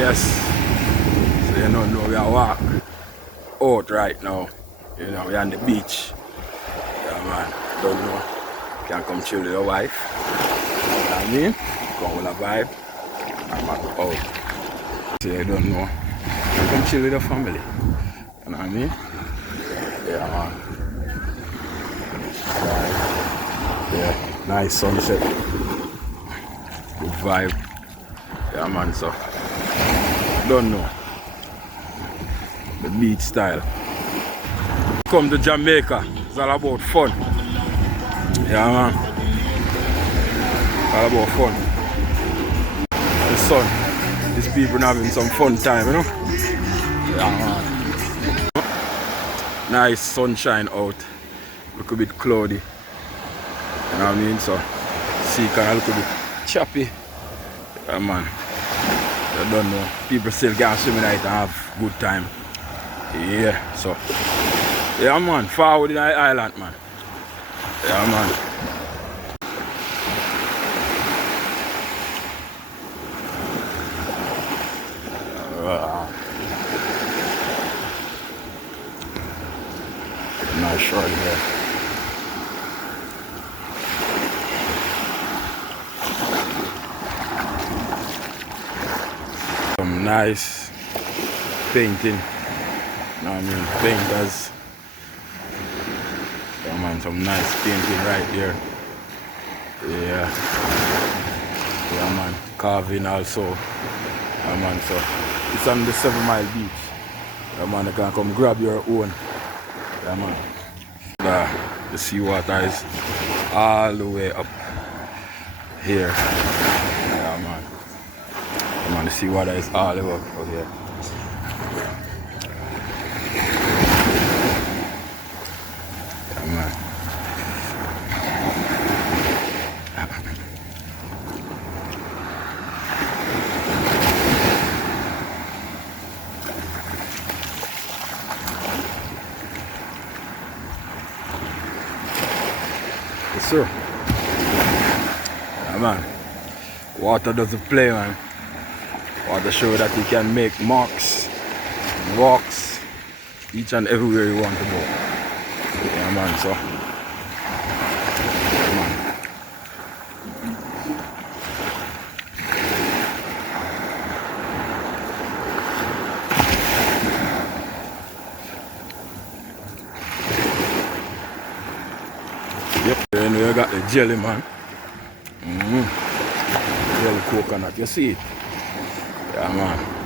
Yes. So you know we are walk out right now. You know, we're on the beach. Yeah man, don't know. Can come chill with your wife. You know what I mean? Come with a vibe. I'm out. So you don't know. Come chill with your family. You know what I mean? Yeah man. Right. Yeah, nice sunset. Good vibe. Yeah man, so don't know. The beach style. Come to Jamaica, it's all about fun. Yeah man. All about fun. The sun. These people having some fun time, you know? Yeah man. Nice sunshine out. Look a bit cloudy. You know what I mean? So sea can look a bit choppy. Yeah man. I don't know. People still can swim in it and have good time. Yeah, so yeah man, forward in the island man. Yeah man. Nice short here. Some nice painting. You know what I mean? Painters. Yeah man, some nice painting right there. Yeah. Yeah man, carving also. Yeah man, so it's on the 7 Mile Beach. Yeah man, you can come grab your own. Yeah man. The seawater is all the way up here. Yeah man. Yeah man, the seawater is all the way up here. Yeah man. Yes sir. Yeah man. Water doesn't play man. Water show that you can make marks, walks, each and everywhere you want to go. Yeah man, so. Yeah, man. Yep, then we got the jelly man. Jelly coconut, you see it? Yeah man.